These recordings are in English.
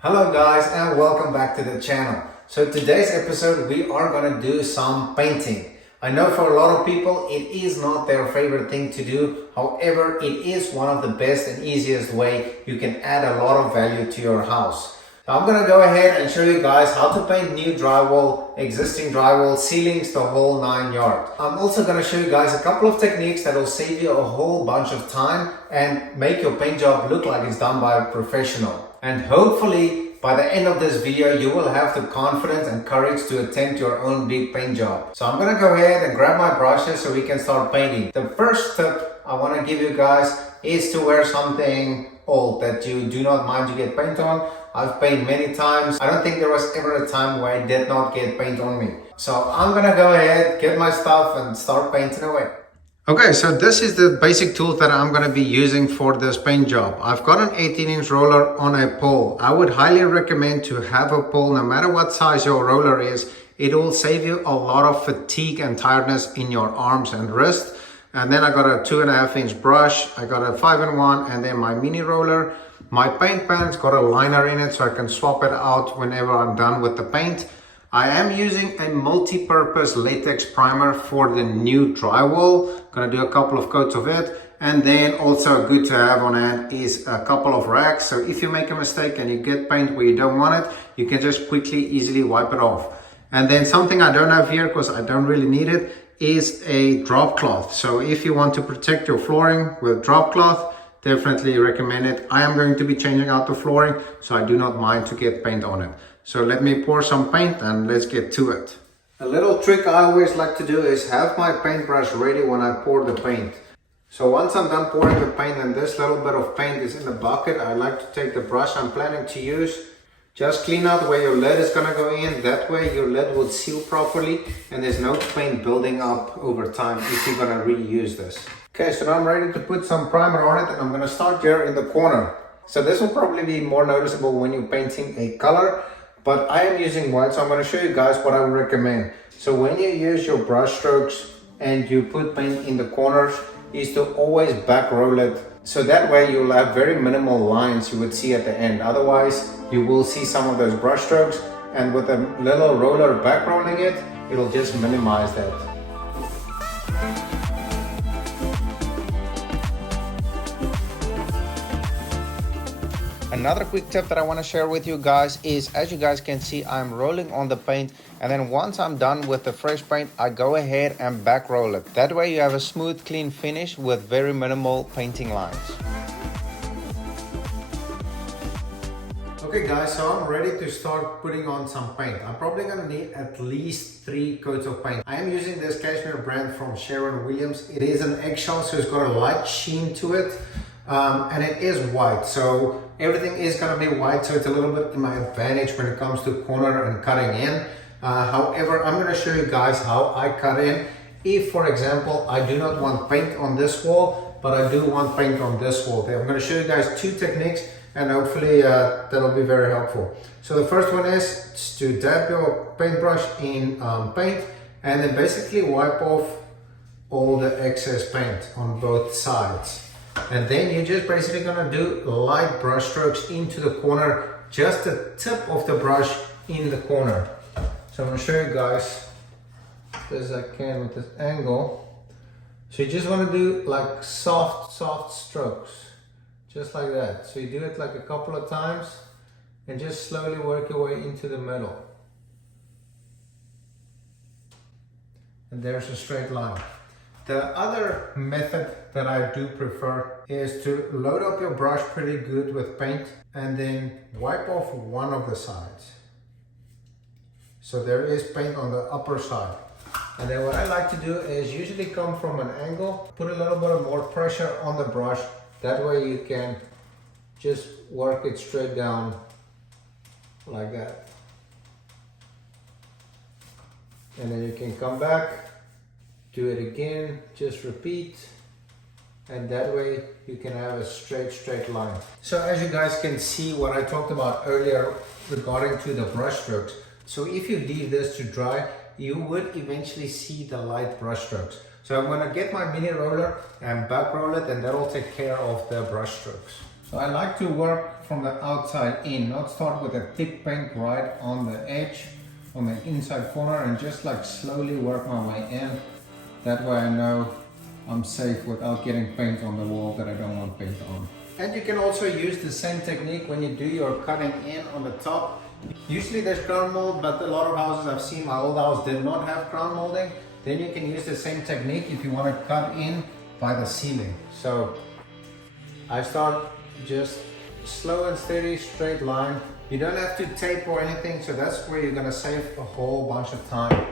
Hello guys and welcome back to the channel. So today's episode we are going to do some painting. I know for a lot of people it is not their favorite thing to do. However, it is one of the best and easiest way you can add a lot of value to your house. So I'm going to go ahead and show you guys how to paint new drywall, existing drywall, ceilings, the whole 9 yards. I'm also going to show you guys a couple of techniques that will save you a whole bunch of time and make your paint job look like it's done by a professional. And hopefully by the end of this video, you will have the confidence and courage to attempt your own big paint job. So I'm going to go ahead and grab my brushes so we can start painting. The first tip I want to give you guys is to wear something old that you do not mind to get paint on. I've painted many times. I don't think there was ever a time where I did not get paint on me. So I'm going to go ahead, get my stuff and start painting away. Okay, so this is the basic tools that I'm going to be using for this paint job. I've got an 18-inch roller on a pole. I would highly recommend to have a pole, no matter what size your roller is. It will save you a lot of fatigue and tiredness in your arms and wrist. And then I got a 2.5-inch brush. I got a 5-in-1 and then my mini roller. My paint pan's got a liner in it so I can swap it out whenever I'm done with the paint. I am using a multi-purpose latex primer for the new drywall. Gonna do a couple of coats of it. And then also good to have on hand is a couple of rags. So if you make a mistake and you get paint where you don't want it, you can just quickly, easily wipe it off. And then something I don't have here because I don't really need it is a drop cloth. So if you want to protect your flooring with drop cloth, definitely recommend it. I am going to be changing out the flooring, so I do not mind to get paint on it. So let me pour some paint and let's get to it. A little trick I always like to do is have my paintbrush ready when I pour the paint. So once I'm done pouring the paint and this little bit of paint is in the bucket, I like to take the brush I'm planning to use. Just clean out where your lid is gonna go in. That way your lid will seal properly and there's no paint building up over time if you're gonna reuse this. Okay, so now I'm ready to put some primer on it and I'm gonna start here in the corner. So this will probably be more noticeable when you're painting a color, but I am using white, so I'm gonna show you guys what I would recommend. So when you use your brush strokes and you put paint in the corners, is to always back roll it. So that way you'll have very minimal lines you would see at the end. Otherwise, you will see some of those brush strokes, and with a little roller back rolling it, it'll just minimize that. Another quick tip that I want to share with you guys is, as you guys can see, I'm rolling on the paint, and then once I'm done with the fresh paint, I go ahead and back roll it. That way you have a smooth, clean finish with very minimal painting lines. Okay guys, so I'm ready to start putting on some paint. I'm probably going to need at least 3 coats of paint. I am using this cashmere brand from Sherwin-Williams. It is an eggshell, so it's got a light sheen to it. And it is white, so everything is going to be white, so it's a little bit in my advantage when it comes to corner and cutting in. However, I'm going to show you guys how I cut in. If, for example, I do not want paint on this wall, but I do want paint on this wall. I'm going to show you guys 2 techniques, and hopefully that'll be very helpful. So the first one is to dab your paintbrush in paint, and then basically wipe off all the excess paint on both sides. And then you're just basically gonna do light brush strokes into the corner, just the tip of the brush in the corner. So I'm gonna show you guys as best as I can with this angle. So you just wanna do like soft strokes, just like that. So you do it like a couple of times and just slowly work your way into the middle. And there's a straight line. The other method that I do prefer is to load up your brush pretty good with paint and then wipe off one of the sides. So there is paint on the upper side. And then what I like to do is usually come from an angle, put a little bit of more pressure on the brush. That way you can just work it straight down like that. And then you can come back, do it again, just repeat, and that way you can have a straight line. So as you guys can see what I talked about earlier regarding to the brush strokes. So if you leave this to dry, you would eventually see the light brush strokes. So I'm going to get my mini roller and back roll it, and that'll take care of the brush strokes. So I like to work from the outside in, not start with a thick paint right on the edge, on the inside corner, and just like slowly work my way in. That way I know I'm safe without getting paint on the wall that I don't want paint on. And you can also use the same technique when you do your cutting in on the top. Usually there's crown mold, but a lot of houses I've seen, my old house did not have crown molding. Then you can use the same technique if you want to cut in by the ceiling. So I start just slow and steady, straight line. You don't have to tape or anything, so that's where you're gonna save a whole bunch of time.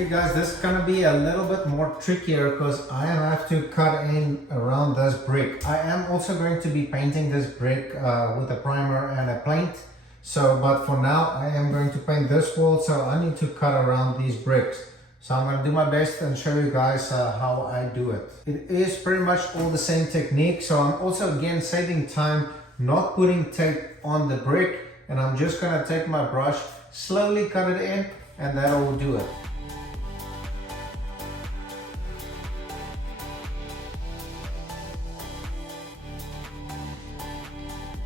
Okay guys, this is gonna be a little bit more trickier because I have to cut in around this brick. I am also going to be painting this brick with a primer and a paint. So, but for now I am going to paint this wall, so I need to cut around these bricks. So I'm gonna do my best and show you guys how I do it. It is pretty much all the same technique, so I'm also again saving time, not putting tape on the brick, and I'm just gonna take my brush, slowly cut it in, and that will do it.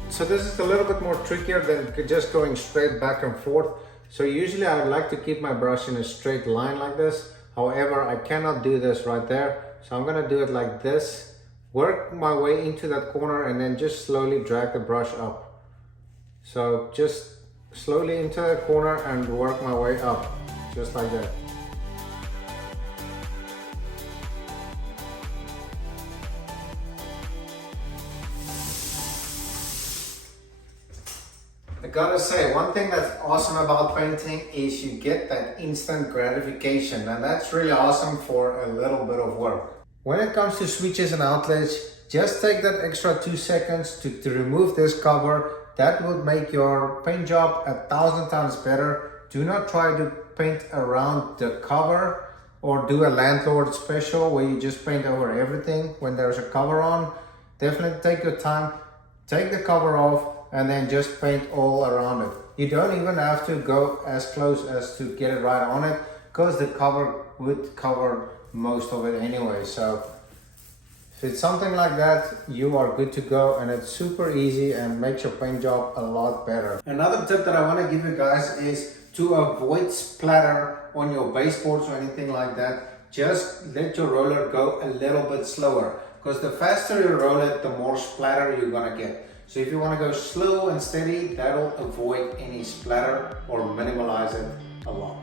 So this is a little bit more trickier than just going straight back and forth. So usually I would like to keep my brush in a straight line like this. However, I cannot do this right there. So I'm gonna do it like this, work my way into that corner and then just slowly drag the brush up. So just slowly into the corner and work my way up, just like that. I gotta say, one thing that's awesome about painting is you get that instant gratification, and that's really awesome for a little bit of work. When it comes to switches and outlets, just take that extra 2 seconds to remove this cover. That would make your paint job 1,000 times better. Do not try to paint around the cover or do a landlord special where you just paint over everything when there's a cover on. Definitely take your time, take the cover off, and then just paint all around it. You don't even have to go as close as to get it right on it, because the cover would cover most of it anyway. So if it's something like that, you are good to go, and it's super easy and makes your paint job a lot better. Another tip that I want to give you guys is to avoid splatter on your baseboards or anything like that. Just let your roller go a little bit slower, because the faster you roll it, the more splatter you're gonna get. So if you want to go slow and steady, that'll avoid any splatter or minimalize it a lot.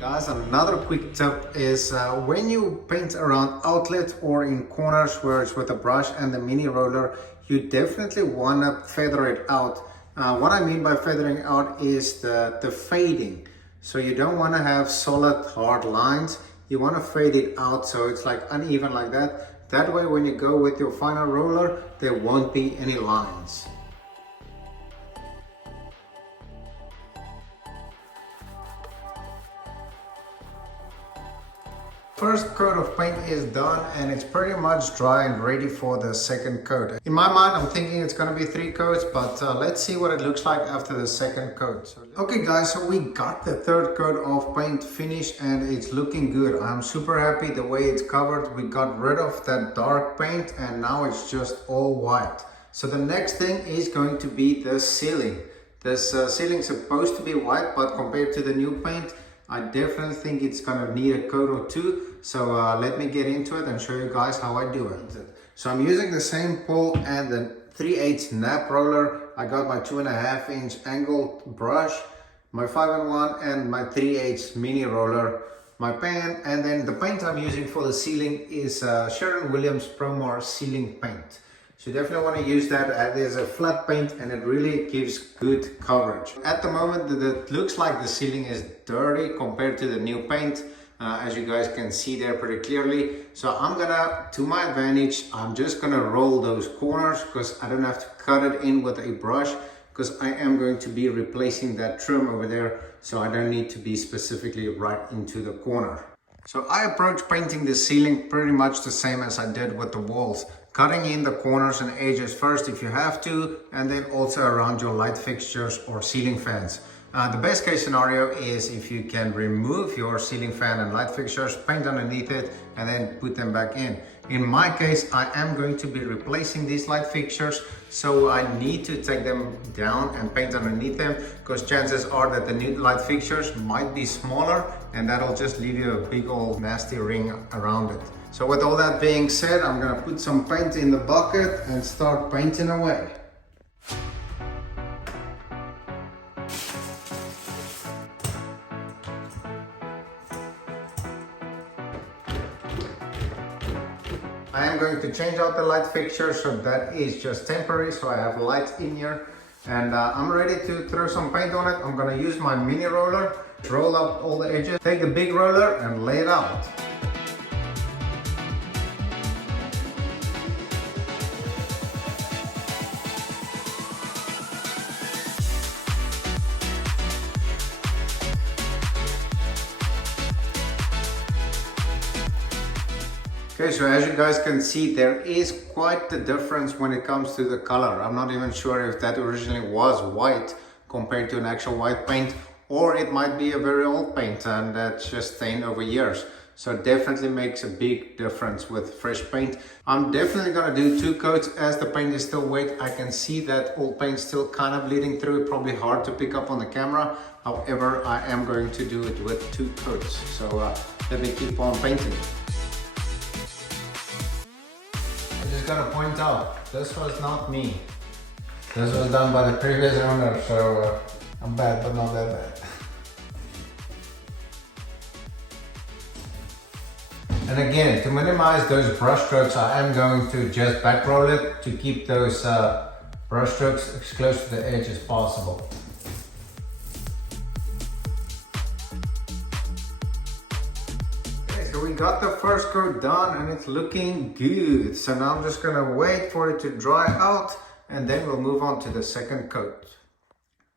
Guys, another quick tip is when you paint around outlet or in corners where it's with a brush and the mini roller, you definitely want to feather it out. What I mean by feathering out is the fading. So you don't want to have solid hard lines. You want to fade it out so it's like uneven like that. That way when you go with your finer roller, there won't be any lines. First coat of paint is done and it's pretty much dry and ready for the second coat. In my mind, I'm thinking it's gonna be 3 coats, but let's see what it looks like after the second coat. Okay guys, so we got the third coat of paint finished and it's looking good. I'm super happy the way it's covered. We got rid of that dark paint and now it's just all white. So the next thing is going to be the ceiling. This ceiling is supposed to be white, but compared to the new paint, I definitely think it's gonna need a coat or 2. So let me get into it and show you guys how I do it. So I'm using the same pole and the 3/8 nap roller. I got my 2.5 inch angled brush, my 5-in-1 and my 3/8 mini roller, my pan, and then the paint I'm using for the ceiling is Sherwin Williams Promar ceiling paint. So you definitely want to use that. There's a flat paint and it really gives good coverage. At the moment it looks like the ceiling is dirty compared to the new paint. as you guys can see there pretty clearly. So I'm gonna, to my advantage, I'm just gonna roll those corners because I don't have to cut it in with a brush, because I am going to be replacing that trim over there, so I don't need to be specifically right into the corner. So I approach painting the ceiling pretty much the same as I did with the walls. Cutting in the corners and edges first if you have to, and then also around your light fixtures or ceiling fans. The best case scenario is if you can remove your ceiling fan and light fixtures, paint underneath it, and then put them back in. In my case, I am going to be replacing these light fixtures, so I need to take them down and paint underneath them, because chances are that the new light fixtures might be smaller, and that'll just leave you a big old nasty ring around it. So with all that being said, I'm gonna put some paint in the bucket and start painting away. I am going to change out the light fixture, so that is just temporary, so I have light in here. And I'm ready to throw some paint on it. I'm gonna use my mini roller, roll up all the edges, take the big roller and lay it out. Okay, so as you guys can see, there is quite the difference when it comes to the color. I'm not even sure if that originally was white compared to an actual white paint, or it might be a very old paint and that's just stained over years. So it definitely makes a big difference with fresh paint. I'm definitely gonna do 2 coats as the paint is still wet. I can see that old paint still kind of bleeding through, probably hard to pick up on the camera. However, I am going to do it with 2 coats. So let me keep on painting. Just gotta point out, this was not me. This was done by the previous owner, so I'm bad, but not that bad. And again, to minimize those brush strokes, I am going to just back roll it to keep those brush strokes as close to the edge as possible. So we got the first coat done and it's looking good. So now I'm just gonna wait for it to dry out and then we'll move on to the second coat.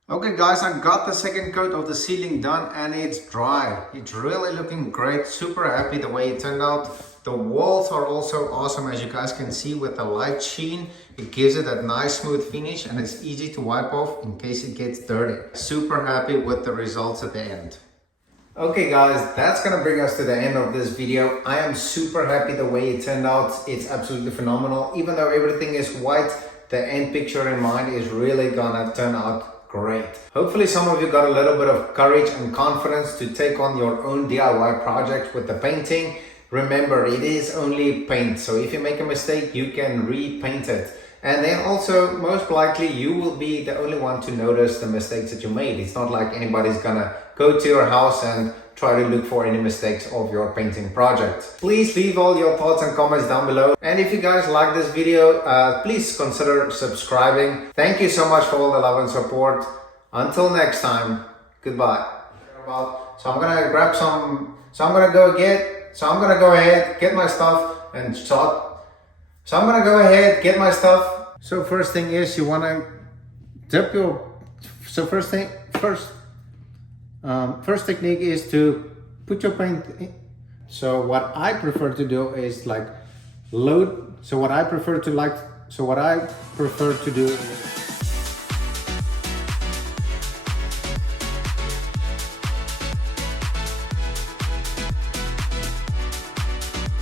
Okay guys, I got the second coat of the ceiling done and it's dry. It's really looking great, super happy the way it turned out. The walls are also awesome, as you guys can see, with the light sheen. It gives it a nice smooth finish and it's easy to wipe off in case it gets dirty. Super happy with the results at the end. Okay guys, that's gonna bring us to the end of this video. I am super happy the way it turned out. It's absolutely phenomenal. Even though everything is white, the end picture in mind is really gonna turn out great. Hopefully some of you got a little bit of courage and confidence to take on your own DIY project with the painting. Remember, it is only paint, so if you make a mistake, you can repaint it. And then also, most likely, you will be the only one to notice the mistakes that you made. It's not like anybody's gonna go to your house and try to look for any mistakes of your painting project. Please leave all your thoughts and comments down below. And if you guys like this video, please consider subscribing. Thank you so much for all the love and support. Until next time, goodbye. So I'm gonna grab some, so I'm gonna go ahead, get my stuff and start. So I'm gonna go ahead, get my stuff. So first thing is you wanna dip your, first technique is to put your paint in. So what I prefer to do is like load. So what I prefer to do is